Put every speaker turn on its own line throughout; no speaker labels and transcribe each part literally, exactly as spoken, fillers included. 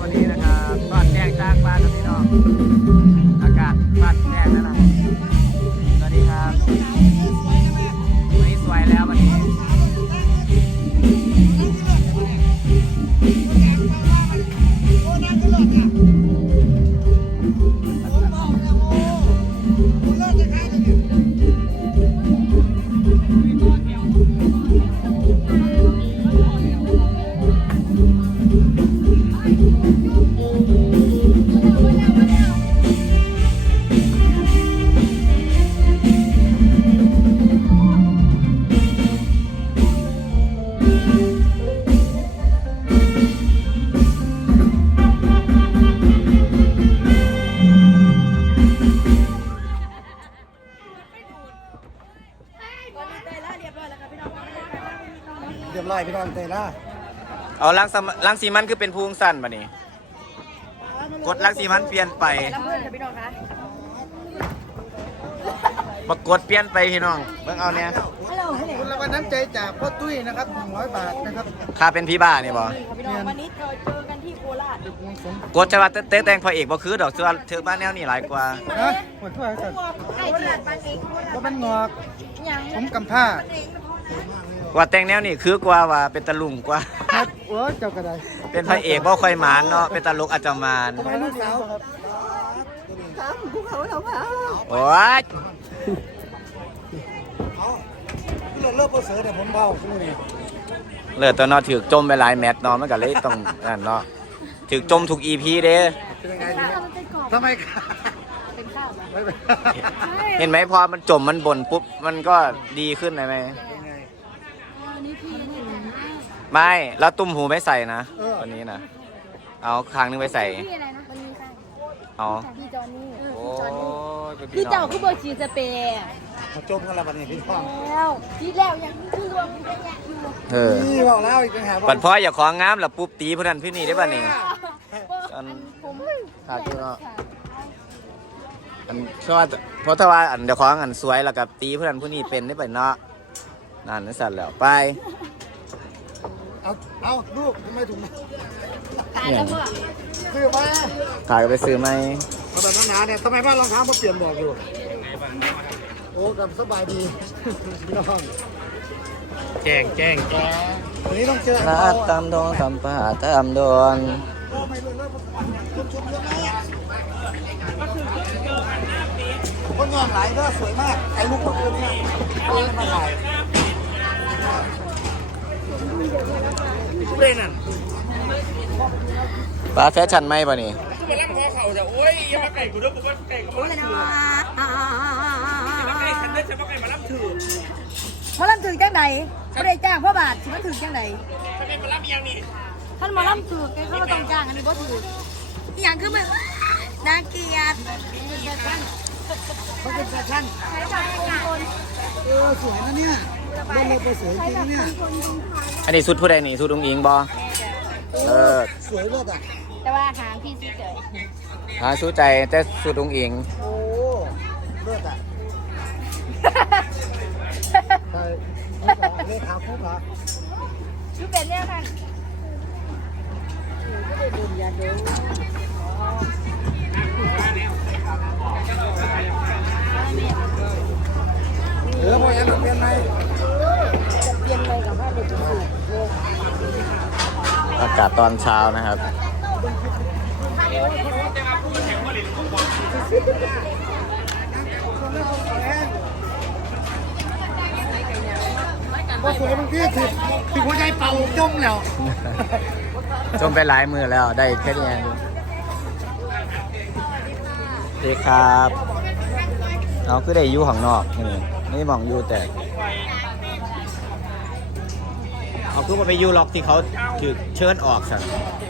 วันนี้นะครับตอนแจ้งจากบ้านกับพี่น้องอากาศบ้านแจ้งแล้วนะสวัสดีครับวันนี้สวยแล้ววันนี้
เรียบร้อยพี่น้องเตยล่า
เอาลังสมลังสีมันคือเป็นพุงสั้นป่ะนี่กดลังสีมันเปลี่ยนไปปรากฏเปลี่ยนไปพี่น้องเบิ่งเอาเนี่ย
คุณรางวัลน้ำใจจากพ่อตุ้ยนะครับหนึ่งร้อยบาทนะครับ
ค่าเป็นพี่บ้านี่บ่
วันนี้เราเจอกันที่โคราช
กดจะว่าเต้แต่งพระเอกบ่คือดอกเชื่อเชื่อบ้านแนวนี่หลายกว่า
ฮะหมดถ้วยกัน
ไอ้ที่ร้านปาเอง
ก็เป็นงอก
ยัง
ผมกำผ้า
ว่าแต่งแนวนี่คือกว่าว่าเป็นตะลุงกว่า
ครับโอ้เจ้ากระได
เป็นพระเอกบ่ค่อยหมานเนาะเป็นตลกอาจจะมาน
ทำไมลูกสาวครับ
ทำภูเขาเราเผา
โอ้ย
เอาเลิกเลิกโปรเซอร์แต่ผมเบาคู่นี่
เลิศตัวเนาะถือจมไปหลายแมตช์เนาะมันก็เลยต้องนั่นเนาะถือจมทุก อี พี เด้
เป็นยังไงทำไมครับ
เป็นข้าว
เห็นไหมพอมันจมมันบ่นปุ๊บมันก็ดีขึ้นเลยไหม
นี่พี่นี่
ไม่แล้วตุ้มหูไม่ใส่นะวันนี้นะเอาครั้งนึงไปใส่
พี่อะไรนะวันนี้ค่ะ
เอา
พี่จอนี่
โอ้ยเป็น
พี่
น้
เจ้า
อง
คือเบอร์ชีสเปรย์
มาจมกันแล้ววันนี้พี่พ่อ
แล้วพี่แล้วยังคือรวมกันเนี่ยอยู่
เออ
นี่บอกแล้วอีกปัญหา
ปัดพ่ออย่าของงามแล้วปุ๊บตีผู้นั้นพี่นี่ได้ป่ะนี่
อันผม
ขาดอยู่เนาะอันชอบเพราะถ้าว่าอันเดี๋ยวของอันสวยแล้วกับตีผู้นั้นผู้นี้เป็นได้ป่ะเนาะนั่นนั่นสั่นแล้วไป
เอาเอาลูกทำไมถุง
ตายแล้วพ่อ
ซื้อมา
ขายไปซื้อไหม
เอาแบบหนาๆเนี่ยทำไมบ้านรองเท้ามาเปลี่ยนบอกอยู่โอ้กับสบายดีพี่น้อง
แจ้งแจ้งแจ้ง
วันนี้ต้องเจอ
รักตามดวงตามป่าตามดวง
คนงอนหลายก็สวยมากไอ้ลูกคนเดียวเนี่ยเออมาถ่ายเล่นอ่ะ
ปลาแฟชั่นไหมป่ะนี่
มาลังคอเข่าจะโอ้ยยังมาไก่กูด้วยกูว่าไก่กับมาลังถือไก่ฉันได้ฉันว่าไก่มาลังถือ
มาล่ำถือจังไหนไม่ได้จ้างพ่อบาทสิมันถือจังไหน
ฉันเป็นมาลังยังนี่
ท่านมาล่ำถือแกเขามาต้องจ้างอันนี้บ่ถืออีหยังคือมันน่าเกลียด
เขาเป็นแฟชั่นเออสวยนะเนี่ยเล่นเลยไปสวยจริงนะเนี่ย
อันนี้สุดผู้ใดนี่สุดอุ้งอิงบอเออ
สวยเลิศอ่ะ
แต่ว่าหางพี่สิเจอ
หาสู้ใจแต่สุดอุ้งอิง
โอ้เลิศอ่ะใช่เลขาคู่เหรอ
คือเป็นเนี่ยค่ะ
เหลือพอยังเปลี่ยนไหม
จะเปลี่ยนเลยกับว่าเด็กถูก
อากาศตอนเช้านะครับ
พอสวยบางทีถึงถึงหัวใจเป่าจมแล้ว
จมไปหลายมือแล้วได้แค่นี้เองดีครับเอาคือได้อยู่ข้างนอกนี่นี่มองอยู่แต่เอาคือมาไปอยู่ล็อกที่เขาถือเชิญออกสั่น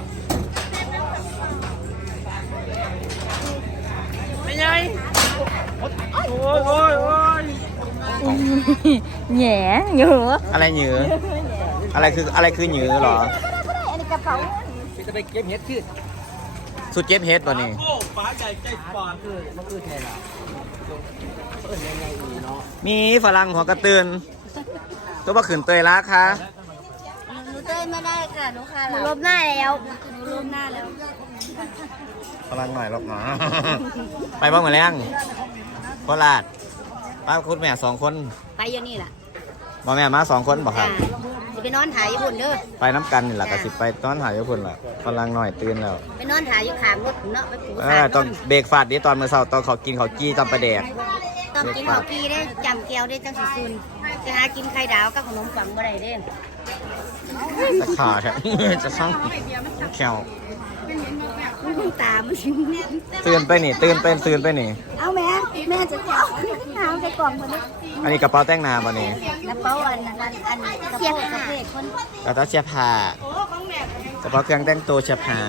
ไม่ไงโอ้ยโอ้ยโอ้ย
แหน่เหยือ
อะไรหยืออะไรคืออะไรคือหยือเหรอ
อันนี้กระเป๋า
จะไปเก็บเห็ดขึ้น
สุดเจ็บเฮดป่ะนี่
โอ้ฟ้าใหญ่ใจปอนคือ
มันคือแทนอ่ะเออยังไงดีเนาะ
มีฝรั่งหัวกระตือนตัวมาขืนเตยละคะ
รู้เต้ยไม่ได้ค่ะลูกค้าเราลบหน้าแล้วลบหน้าแล้ว
พลังหน่อยหรอกหนาไปบ้างมาแรงโคราชป้าคุณแม่สองคน
ไปอยู่นี่แหละ
บ่แม่มาสองคนบอกครับ
จะไปนอนถ่ายญี่ปุ่นเด้อ
ไปน้ำกันนี่แหละกสิไปตอนหายพุ่นล่ะพลังหน่อยตื่นแล้ว
ไปนอนถ่ายอยู่ขางรถเนาะไปปู
เอ
ขา
อ
ด
ตอนเบรกฟาดดิตอนมื้อเช้าตอนเขากินเขากี้ตอนประแดก
ต้องกินข้าวกีได้จำแก้วได้จังสิซุนจะหากินไข่ดาวกับขนมปังบ่ได้เด้
จะขาด จะสั่งแขว
มันตามันชิม
ตื่นไปนี่ตื่นไปตื่นไปนี่
เอาแม่แม่จะเอาเอาใส่กล่องมาดิ
อันนี้กระเป๋าแต่งหน้าป่ะนี่
กระเป๋าอันนั้นอันกระเป๋ากระเพกคน
กระเป๋าเสื้อผ้ากระเป๋าเครื่องแต่งตัวเสื้อผ้า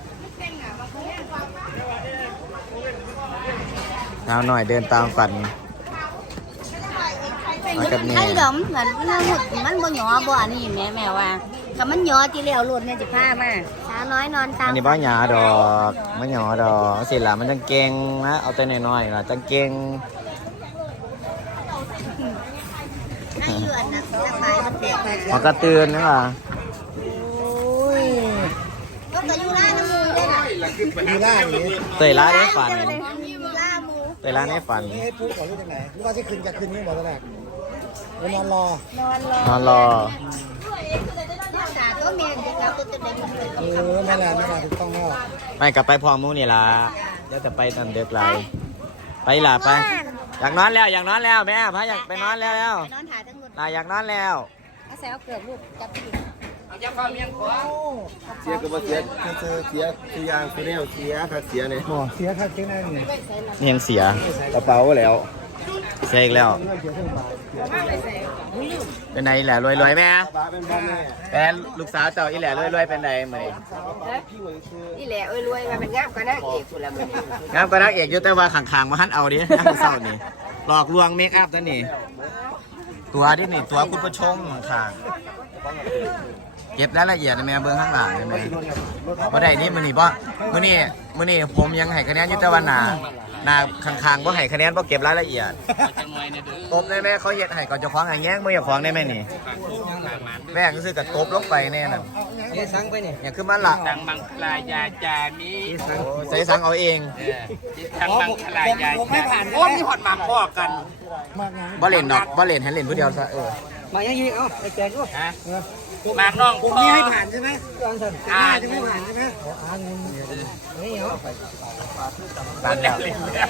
เอาหน่อยเดินตามฝันมากับแม่
ไอ้ดอมเหมือนมันหมดมันบ่หยอบ่อันนี้แม่แม่ว่าถ้ามันหยอที่แล้วรถเนี่ยจะพามาสาวน้อยนอนตาม
อันนี้บ้าหยาดอกไม่หยอดอกสิล่ะมันจังเก่งนะเอาแต่น้อยๆล่ะจังเก่ง
ให้เลือนนะตะไคร้มันแตกไป
มันก็ตื่นนะล่ะ
ก็กระยูร่าน้ำมูได้น่ะ
มีล่าอย่างนี้
เตยล้าได้ฝัน
มีล่ามู
เตยล้าได้ฝัน
นี่ให้ปุ๊บก่อนรู้จากไหนรู้ว่าจะคืนจะคืนนี้บอกตอนแรกไปนอนรอน
อนรอน
อนรอ
สาตัวเมียจะกลับตัวจะได้ยินเลย
เออไม่แรงไม่แรงถูกต้องแล้ว
ไม่กลับไปพร้อมหมูนี่ล่ะเดี๋ยวจะไปนั่นเด็กไรไปล่ะไป อยากนอนแล้วอยากนอนแล้วแม่พาอยากไปนอนแล้วแล้ว
นอนถ่ายทั้งหมด
น่าอยากนอนแล้ว
เอาใส่เอาเกลือลูกจับที่
เสียก็บ่เสียคือเสียคือยางคือแนวเสียถ้าเสียเนี่ย
หมอเสียค่าเสียแน่เนี่ย
นี่ยังเสียกระเป๋าแล้วเสียอีกแล้ว
เงินเสียเครื่องบาท
เป็นไงแหละรวยๆแม่
ป้าเป็นพ่อแม่
แต่ลูกสาวเจ้าอีแหละรวยๆเป็นไงเหมือน
นี่แหละเอ้ยรวยมาเป็นงามก็ได้เอกสุดละมัน
งามก็นักเอกอยุแต่ว่าขังๆมาหันเอาดิน้ำเศร้านี่หลอกลวงเมคอัพนั่นนี่ตัวที่นี่ตัวคุณผู้ชมข้างๆเก็บรายละเอียดในแม่เบื้องข้างหลังได้ไหมบ่ได้นี่มือนี่บ่มือนี่มือนี่ผมยังให้คะแนนอยุตะวันหนาหนาข้างๆบ่ให้คะแนนบ่เก็บรายละเอียดตบได้ไหมเขาเฮ็ดให้ก่อนจะคว้างให้แย้งมืออย่าคว้างได้ไหมนี่แม่งก็ซื้อกับตบลงไปแน่นั่น
นี่สั่งไปเนี่ย
อย่างคือมันละ
ตังมังคลายาจามี
ใส่สังเอาเอง
ตังมังคลายา
ผมไม่ผ่าน
โอ้มีหอดหมากพ่อกัน
มากงาน
บ่เล่นดอกบ่เล่นให้เล่นผู้เดียวซะเออ
มาอย่างนี้เอ้าไอ้แจกด้วย
ฮะหมากน้อง
ผม
พ่อ
นี่ให้ผ่านใช่ไหมอ่านอ่านจะไม่ผ่านใช่ไหมอ่านนี่เหรอ
ตามแล้ว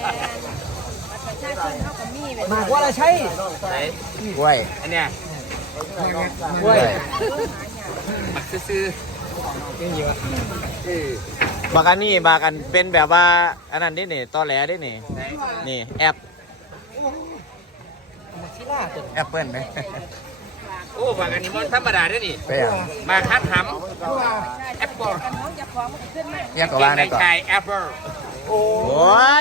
มากว่าอะไรใช่
กล้วย
อันเนี้ย
กล้วย
หมักซื่อ
บางอันนี่บางอันเป็นแบบว่าอันนั้นได้นี่ตอแหลได้นี่นี่แอปแอปเปิ้ลไหม
ๆโอ้บางอันนี้มันธรรมดาด้วยนี่
ไปอ่ะ
มาคัดหำแอปเปิล
เรียกกับว่าได้ก่อน
ชายแอปเปิล
โอ้ย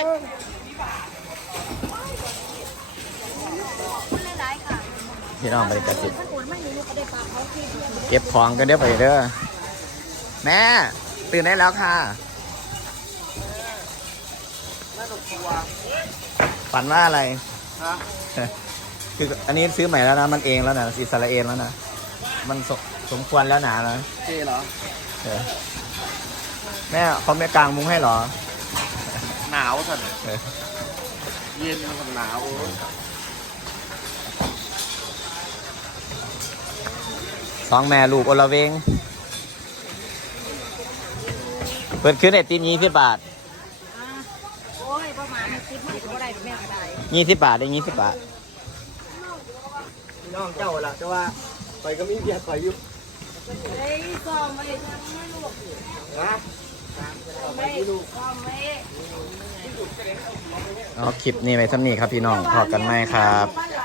พี่น้องไปกระสิบเก็บของกันเด้อไปเด้อแม่ตื่นได้แล้วค่ะฝันว่าอะไรคืออันนี้ซื้อใหม่แล้วนะมันเองแล้วนะอิสราเอลแล้วนะมันสสมควรแล้วหนานะ
เจ๊เหรอ
เออแม่เขาไม่กางมุ้งให้เหรอ
หนาวสัน
เออ
เย็นมันหนาว
สองแม่ลูกโอละเวงเปิดขึ้นไอติมยี่สิบบาท
โอ้ยประมาณสิบมันก็ได้แม่ก็ได้
ยี่สิบบาทได้ยี่สิบบาท
น้องเจ้าล่ะแต่ว่าไปก็มีเบียร์ไปอยู่
เฮ้ยซ้อมไว้ทำไม่ลูก
นะ
ไม่ลูกซ้อมไว้
เอาคลิปนี้ไว้สำนีครับพี่น้องพอกันไหมครับ
บ้าน